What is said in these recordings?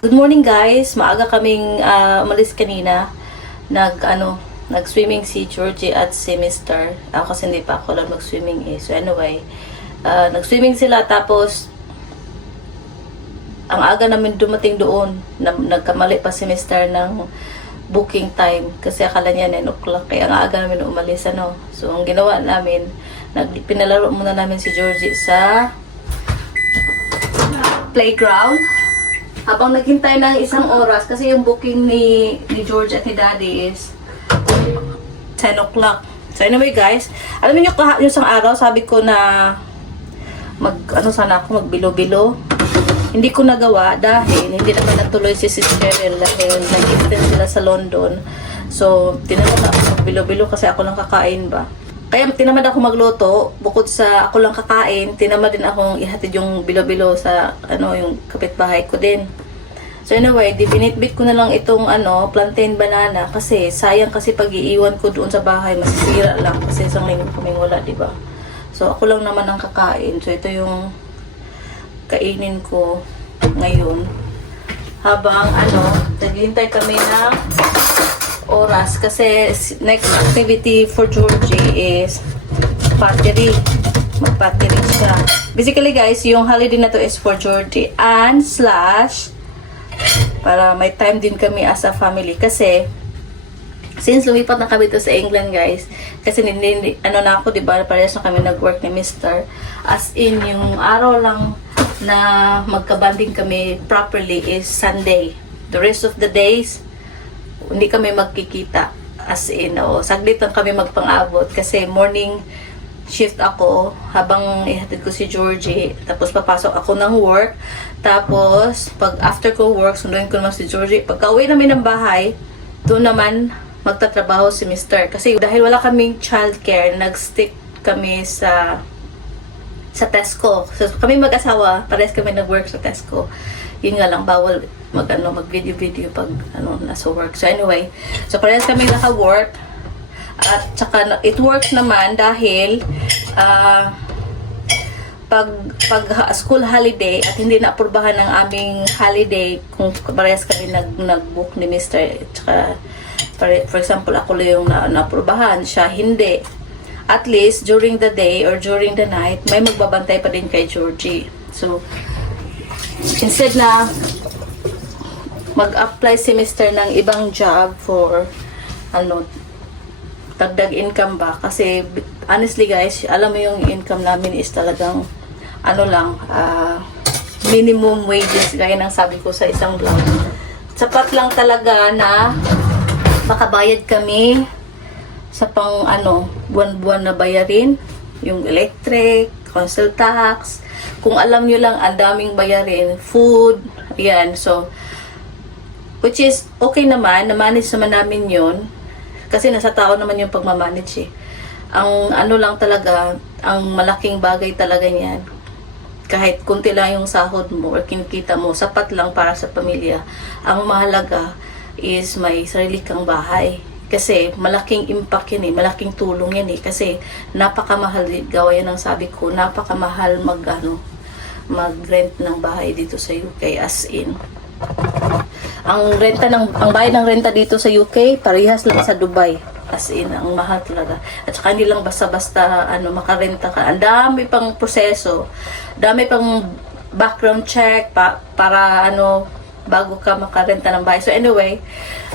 Good morning guys. Maaga kaming umalis kanina. Nag-swimming si Georgie at si Mr. Ako kasi hindi pa ako lang mag-swimming eh. So anyway, nag-swimming sila tapos ang aga namin dumating doon. Nagkamali pa si Mr. ng booking time kasi akala niya 9 o'clock kaya ang aga namin umalis ano. So ang ginawa namin, pinalaro muna namin si Georgie sa playground. Habang naghintay ng isang oras, kasi yung booking ni George at ni Daddy is 10 o'clock. So anyway guys, alam niyo yung isang araw, sabi ko na sana ako magbilo-bilo. Hindi ko nagawa dahil hindi naman natuloy si Cheryl dahil nag-extend sila sa London. So tinanong na ako magbilo-bilo kasi ako lang kakain ba. Kaya tinamad ako magluto, bukod sa ako lang kakain, tinamad din akong ihatid yung bilo-bilo sa yung kapitbahay ko din. So anyway, binitbit ko na lang itong plantain banana kasi sayang kasi pag iiwan ko doon sa bahay, masisira lang kasi isang linggo kaming wala, di ba? So ako lang naman ang kakain. So ito yung kainin ko ngayon. Habang naghihintay kami ng oras kasi next activity for Georgie is pottery. Mag-pottery siya. Basically guys, yung holiday na to is for Georgie and slash para may time din kami as a family kasi since lumipat na kami to sa England guys, kasi na ako, diba, parehas na kami nag-work ni Mr. As in, yung araw lang na magka-banding kami properly is Sunday. The rest of the days, hindi kami magkikita. As in, saglit lang kami magpang-abot kasi morning shift ako habang ihatid ko si Georgie. Tapos papasok ako ng work. Tapos, pag after ko work, sunduin ko naman si Georgie. Pagka uwi namin ng bahay, doon naman magtatrabaho si Mr. Kasi dahil wala kaming childcare, nag-stick kami sa Tesco. So, kami mag-asawa, parehas kami nag-work sa Tesco. Yun nga lang, bawal mag-video pag nasa work. So anyway, so parehas kami naka-work. At saka it works naman dahil pag school holiday at hindi na-apurbahan ng aming holiday, kung parehas kami nag-book ni Mr. At saka, for example, ako lang yung na-apurbahan, siya hindi. At least, during the day or during the night, may magbabantay pa din kay Georgie. So, instead na mag-apply si Mr. ng ibang job for dagdag income ba, kasi honestly guys, alam mo yung income namin is talagang minimum wages gaya ng sabi ko sa isang vlog. Sapat lang talaga na makabayad kami sa pang buwan-buwan na bayarin, yung electric, council tax, kung alam nyo lang ang daming bayarin, food, yan. So which is okay naman, na-manage naman namin yun. Kasi nasa tao naman yung pagmamanage eh. Ang lang talaga, ang malaking bagay talaga niyan, kahit kunti lang yung sahod mo or kinikita mo, sapat lang para sa pamilya. Ang mahalaga is may sarili kang bahay. Kasi malaking impact yan eh, malaking tulong yan eh. Kasi napakamahal, gawa yan ang sabi ko, napakamahal mag-rent ng bahay dito sa UK, as in. Ang bayad ng renta dito sa UK parehas lang sa Dubai, as in ang mahal talaga. At saka hindi lang basta-basta makarenta ka. Ang dami pang proseso, dami pang background check para bago ka makarenta ng bahay. So anyway,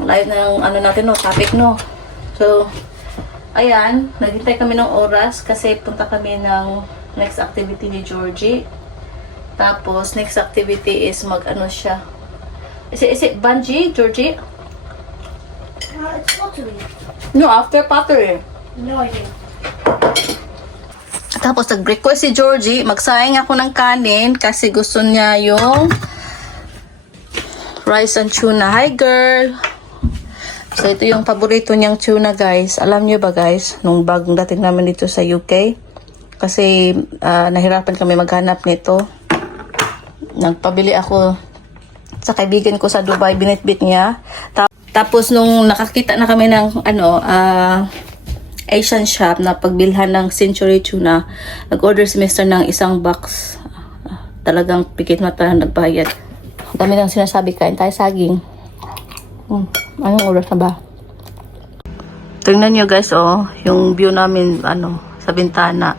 ang layo ng natin topic So ayan, naghintay kami ng oras kasi punta kami ng next activity ni Georgie. Tapos next activity is siya. Is it bungee, Georgie? It's pottery. No, after pottery. No idea. Tapos nag-request si Georgie, magsayang ako ng kanin kasi gusto niya yung rice and tuna. Hi girl! So ito yung paborito niyang tuna guys. Alam niyo ba guys, nung bagong dating namin dito sa UK, kasi nahirapan kami maghanap nito. Nagpabili ako sa kaibigan ko sa Dubai, binitbit niya. Tapos nung nakakita na kami ng Asian shop na pagbilhan ng century tuna, nag-order si Mr. ng isang box. Talagang pikit mata nagbayad. Dami nang sinasabi, kain tayo saging. Anong oras na ba? Tingnan nyo guys, oh, yung view namin, sa bintana.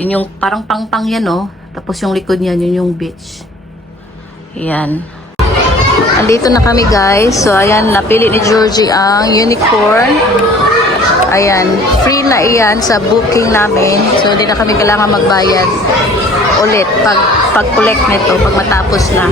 Yun yung parang pangpang yan, oh. Tapos yung likod niyan, yun yung beach. Ayan. Andito na kami guys. So, ayan, napili ni Georgie ang unicorn. Ayan, free na iyan sa booking namin. So, hindi na kami kailangan magbayad ulit pag-collect nito, pag matapos na.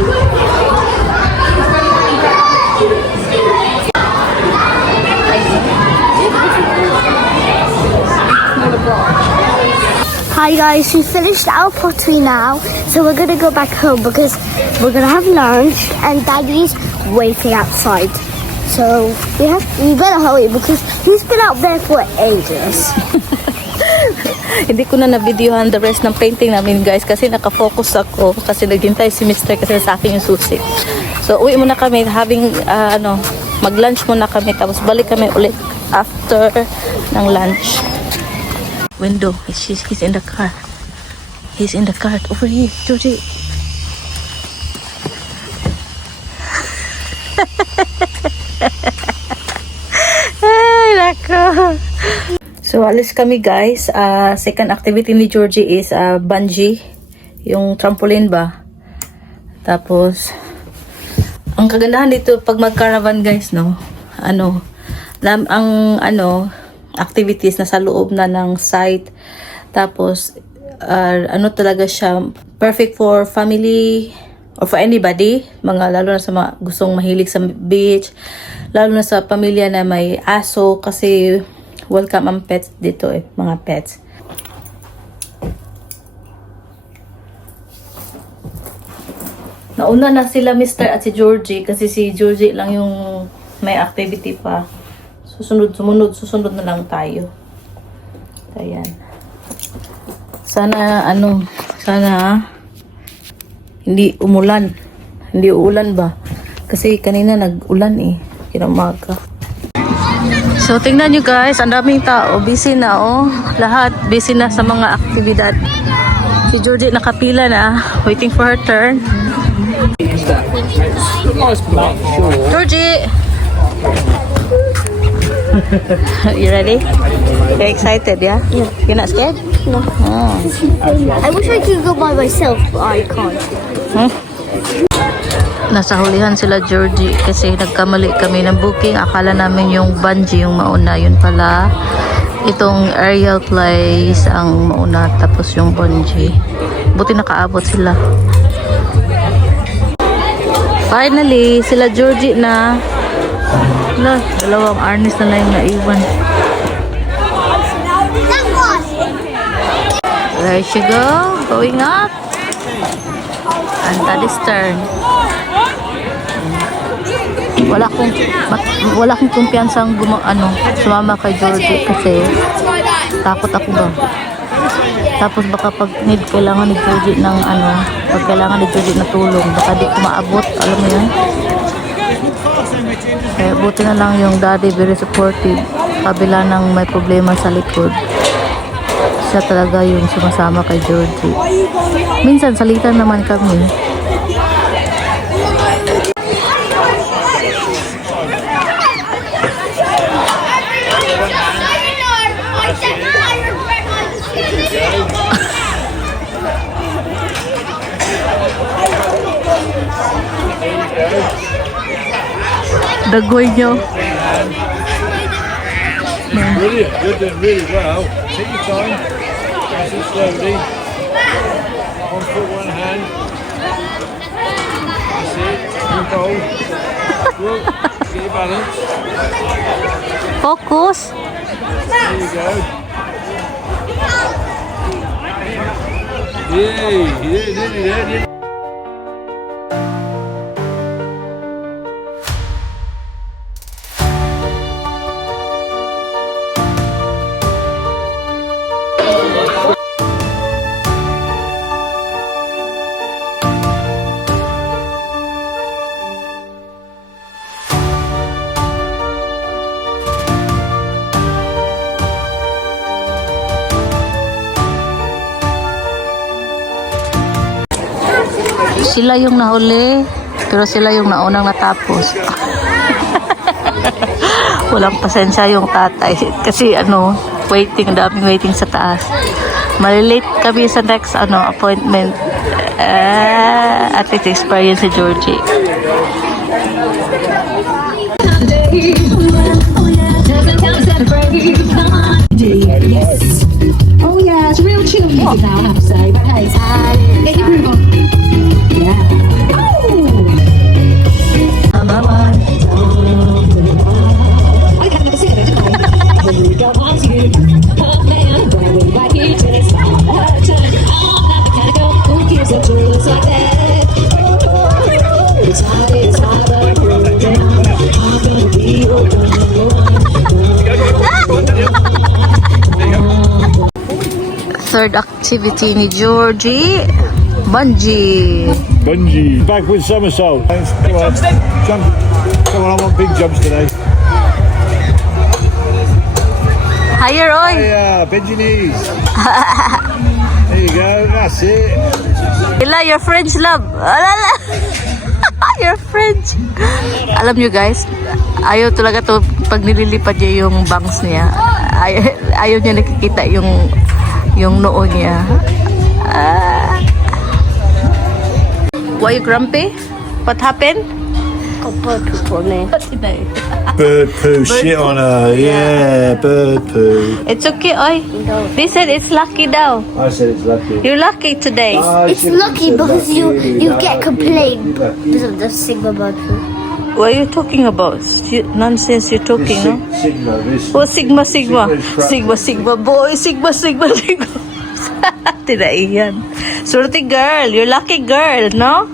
Hi guys, we finished our pottery now, so we're gonna go back home because we're gonna have lunch and Daddy's waiting outside. So we better hurry because he's been out there for ages. Hindi ko na na-videohan the rest ng painting namin guys kasi nakafocus ako kasi naghintay si Mr. kasi sa akin yung susi. So uwi muna kami, mag-lunch muna kami tapos balik kami ulit after ng lunch. Window, he's in the car. He's in the car. Over here, Georgie. Ay, nako. So, alis kami guys. Second activity ni Georgie is bungee. Yung trampoline ba? Tapos, ang kagandahan dito pag mag-caravan guys, no? Activities na sa loob na ng site. Tapos, talaga siya, perfect for family or for anybody. Lalo na sa mga gustong mahilig sa beach. Lalo na sa pamilya na may aso kasi welcome ang pets dito mga pets. Nauna na sila Mr. at si Georgie kasi si Georgie lang yung may activity pa. Susunod na lang tayo. Ayan. Sana hindi umulan. Hindi uulan ba? Kasi kanina nag-ulan kinamaga. So tingnan nyo guys, ang daming tao, busy na lahat busy na sa mga aktibidad. Si Georgie nakapila na, waiting for her turn. Georgie! You ready? You're excited, yeah? Yeah. You're not scared? No. Oh. I wish I could go by myself, but I can't. Nasa hulihan sila Georgie kasi nagkamali kami ng booking. Akala namin yung bungee yung mauna. Yun pala itong aerial place ang mauna tapos yung bungee. Buti nakaabot sila. Finally, sila Georgie na. Dalawang arnis na lang yung naiwan. There she go, going up. And Daddy's turn. Wala akong kumpiyansang sumama kay Georgie kasi takot ako ba. Tapos baka pag kailangan ni Georgie ng pag kailangan ni Georgie na tulong, baka di ko maabot, alam mo yan. Kaya buti na lang yung daddy, very supportive. Kabila ng may problema sa likod, siya talaga yung sumasama kay Georgie. Minsan salitan naman kami. Dagoy nyo. Brilliant, you're doing really well. Take your time, nice and slowly. One foot, one hand. That's it. You go. Good. Get your balance. Focus. There you go. Yay! Nearly there. Sila yung nahuli. Pero sila yung naunang natapos. Walang pasensya yung tatay. Kasi waiting, daming waiting sa taas. Malilate kami sa next appointment. At least experience si Georgie. Oh yeah, it's real chill music now, I have to say. But hey, get your groove on. Yeah. Oh! I can't never see it, didn't we don't want you. Oh man, where we right here till it's my turn. I'm not mechanical, who gives a truth like that? It's hard, but I'm gonna be open. Third activity ni Georgie, bungee. Bungee. Backward somersault. Thanks. Come on. Jump. Come on, I want big jumps today. Higher, oy! Yeah, bend your knees. There you go. That's it. Ila, your French love. Alala. Your French. Alam nyo guys, ayaw talaga to pag nililipad niya yung bangs niya. Ayaw niya nakikita yung noo niya. Why you grumpy? What happened? Bird for me. Bird poo. Shit on her. Yeah, bird poo. It's okay, oy. They said it's lucky daw. I said it's lucky. You're lucky today. It's lucky because you get complained because of the Sigma bird flu. What are you talking about? Nonsense you're talking, no? Sigma. This. Oh, Sigma, Sigma. Sigma's crap. Sigma, Sigma, boy. Sigma, Sigma, Sigma. Tinaiyan. Swerte girl. You're lucky girl, no?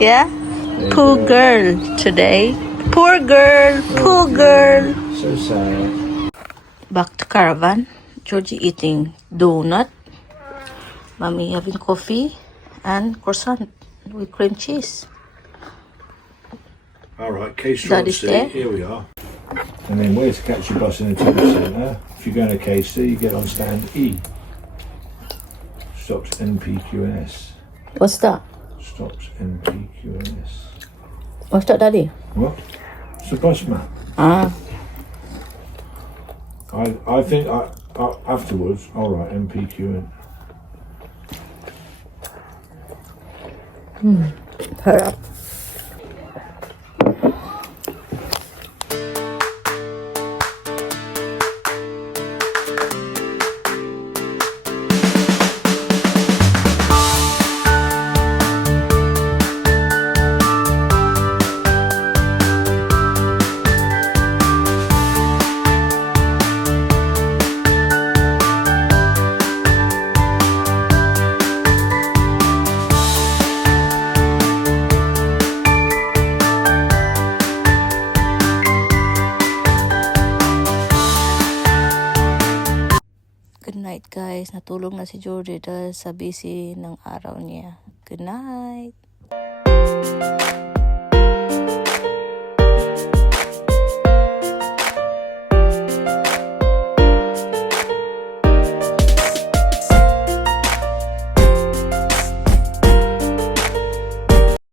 Yeah? Poor girl today. Poor girl. Poor girl. So sad. Back to caravan. Georgie eating donut. Mommy having coffee. And croissant with cream cheese. All right, KC Daddy's there. Here we are. And then where to catch your bus in the town centre? If you're going to KC, you get on stand E. Stops NPQNS. What's that? Stops NPQNS. What's that, Daddy? What? It's the bus map. Ah. I think afterwards, all right, NPQN. Hurry up. Good night guys. Natulog na si Georgie dahil sa busy ng araw niya. Good night.